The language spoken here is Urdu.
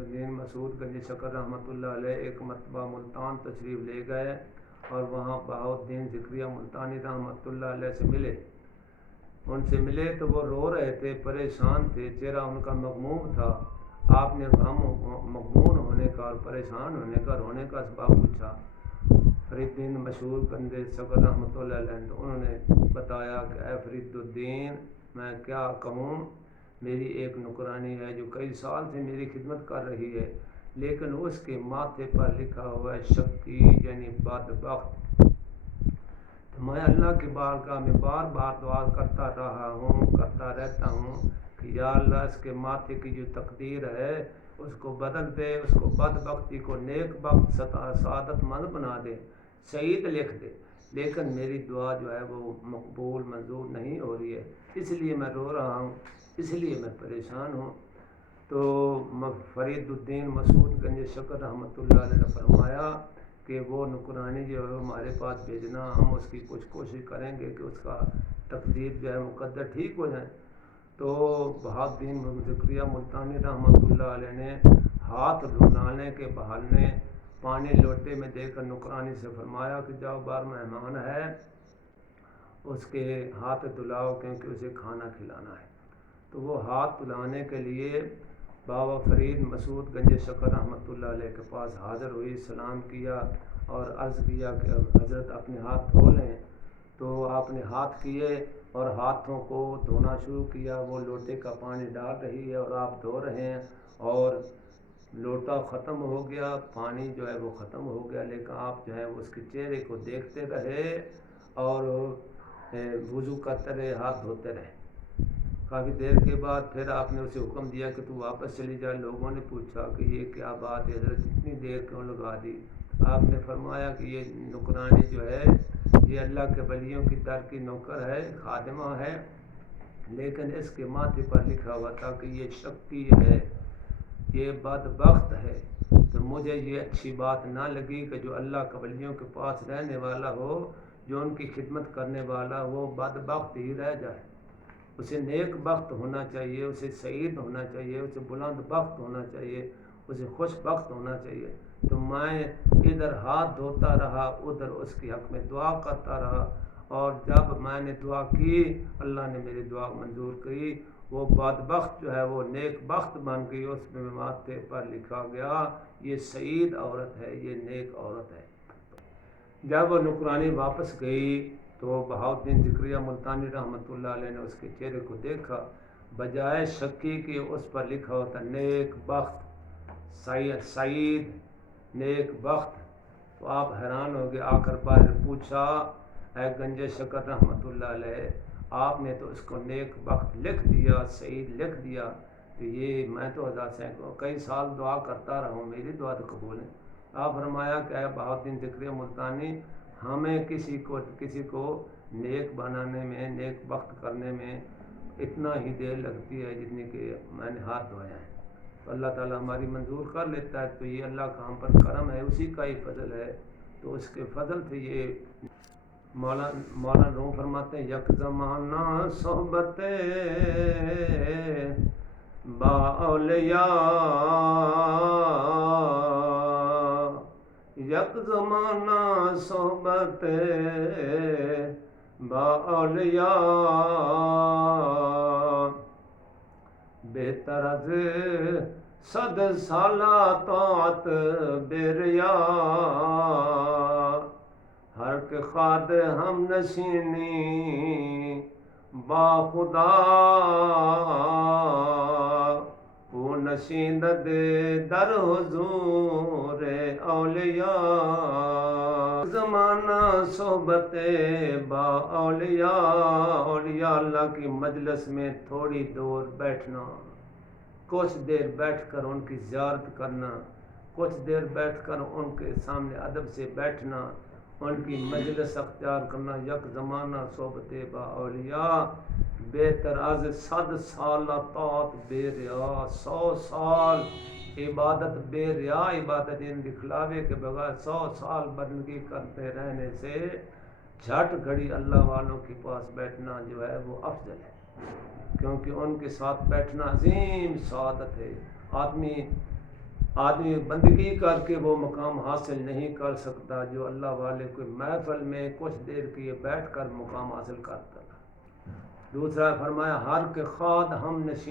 الدین مسعود گنج شکر رحمۃ اللہ علیہ ایک مرتبہ ملتان تشریف لے گئے اور وہاں بہاؤ الدین ذکریہ ملتانی رحمۃ اللہ علیہ سے ملے. ان سے ملے تو وہ رو رہے تھے، پریشان تھے، چہرہ ان کا مغموم تھا. آپ نے مغمون ہونے کا اور پریشان ہونے کا رونے کا اسباب پوچھا. فرید الدین مشہور گنج شکر رحمۃ اللہ علیہ تو انہوں نے بتایا کہ اے فرید الدین، میں کیا کہوں، میری ایک نوکرانی ہے جو کئی سال سے میری خدمت کر رہی ہے، لیکن اس کے ماتھے پر لکھا ہوا ہے شقی یعنی بدبخت. تو میں اللہ کی بارگاہ میں بار بار دعا کرتا رہتا ہوں کہ یا اللہ اس کے ماتھے کی جو تقدیر ہے اس کو بدل دے، اس کو بدبختی کو نیک بخت سعادت مند بنا دے، سعید لکھ دے. لیکن میری دعا جو ہے وہ مقبول منظور نہیں ہو رہی ہے، اس لیے میں رو رہا ہوں، اس لیے میں پریشان ہوں. تو فرید الدین مسعود گنج شکر رحمۃ اللہ علیہ نے فرمایا کہ وہ نوکرانی جو ہے ہمارے پاس بھیجنا، ہم اس کی کچھ کوشش کریں گے کہ اس کا تقدیر جو ہے مقدر ٹھیک ہو جائیں. تو بہاؤ الدین ذکریہ ملتانی رحمۃ اللہ علیہ نے ہاتھ دھلانے کے بہانے پانی لوٹے میں دے کر نوکرانی سے فرمایا کہ جاؤ بار مہمان ہے اس کے ہاتھ دھلاؤ کیونکہ اسے کھانا کھلانا ہے. تو وہ ہاتھ دھلانے کے لیے بابا فرید مسعود گنج شکر رحمۃ اللہ علیہ کے پاس حاضر ہوئی، سلام کیا اور عرض کیا کہ حضرت اپنے ہاتھ دھو لیں. تو آپ نے ہاتھ کیے اور ہاتھوں کو دھونا شروع کیا. وہ لوٹے کا پانی ڈال رہی ہے اور آپ دھو رہے ہیں اور لوٹا ختم ہو گیا، پانی جو ہے وہ ختم ہو گیا، لیکن آپ جو ہے اس کے چہرے کو دیکھتے رہے اور وضو کرتے رہے، ہاتھ دھوتے رہے. کافی دیر کے بعد پھر آپ نے اسے حکم دیا کہ تو واپس چلی جائے. لوگوں نے پوچھا کہ یہ کیا بات ہے حضرت، اتنی دیر کیوں لگا دی؟ آپ نے فرمایا کہ یہ نوکرانی جو ہے یہ اللہ کے ولیوں کی در کی نوکر ہے، خادمہ ہے، لیکن اس کے ماتھے پر لکھا ہوا تھا کہ یہ شقی ہے، یہ بدبخت ہے. تو مجھے یہ اچھی بات نہ لگی کہ جو اللہ کے ولیوں کے پاس رہنے والا ہو، جو ان کی خدمت کرنے والا وہ بدبخت ہی رہ جائے. اسے نیک بخت ہونا چاہیے، اسے سعید ہونا چاہیے، اسے بلند بخت ہونا چاہیے، اسے خوش بخت ہونا چاہیے. تو میں ادھر ہاتھ دھوتا رہا، ادھر اس کے حق میں دعا کرتا رہا، اور جب میں نے دعا کی اللہ نے میری دعا منظور کی. وہ بدبخت جو ہے وہ نیک بخت بن گئی. اس میں ماتھے پر لکھا گیا یہ سعید عورت ہے، یہ نیک عورت ہے. جب وہ نوکرانی واپس گئی تو بہاؤ الدین ذکریہ ملتانی رحمۃ اللہ علیہ نے اس کے چہرے کو دیکھا، بجائے شکی کہ اس پر لکھا ہوتا نیک بخت، سعید نیک بخت. تو آپ حیران ہو گئے. آ کر باہر پوچھا اے گنج شکر رحمۃ اللہ علیہ، آپ نے تو اس کو نیک بخت لکھ دیا، سعید لکھ دیا، تو یہ میں تو کئی سال دعا کرتا رہا ہوں، میری دعا تو قبول ہے. آپ فرمایا کہ اے بہاؤ الدین ذکریہ ملتانی، ہمیں کسی کو نیک بنانے میں، نیک بخت کرنے میں اتنا ہی دیر لگتی ہے جتنی کہ میں نے ہاتھ دھویا ہے. تو اللہ تعالیٰ ہماری منظور کر لیتا ہے. تو یہ اللہ کا ہم پر کرم ہے، اسی کا ہی فضل ہے. تو اس کے فضل سے یہ مولانا روم فرماتے ہیں یک زمانہ صحبت با اولیاء، یک زمانہ صحبت با اولیاء، بہتر از 100 سالہ طاعت بے ریا، ہر کے خاد ہم نشینی با خدا، وہ نشیند در حضور اولیاء. زمانہ صحبت با اولیاء، اولیاء اللہ کی مجلس میں تھوڑی دور بیٹھنا، کچھ دیر بیٹھ کر ان کی زیارت کرنا، کچھ دیر بیٹھ کر ان کے سامنے ادب سے بیٹھنا، ان کی مجلس اختیار کرنا. یک زمانہ صحبت با اولیاء، بہتر از 100 سالہ طاعت بے ریا، 100 سال عبادت بے ریا، عبادت ان دکھلاوے کے بغیر 100 سال بندگی کرتے رہنے سے جھٹ گھڑی اللہ والوں کے پاس بیٹھنا جو ہے وہ افضل ہے، کیونکہ ان کے ساتھ بیٹھنا عظیم سعادت ہے. آدمی آدمی بندگی کر کے وہ مقام حاصل نہیں کر سکتا جو اللہ والے کوئی محفل میں کچھ دیر کے لیے بیٹھ کر مقام حاصل کرتا. دوسرا فرمایا ہر کے خواد ہم نشین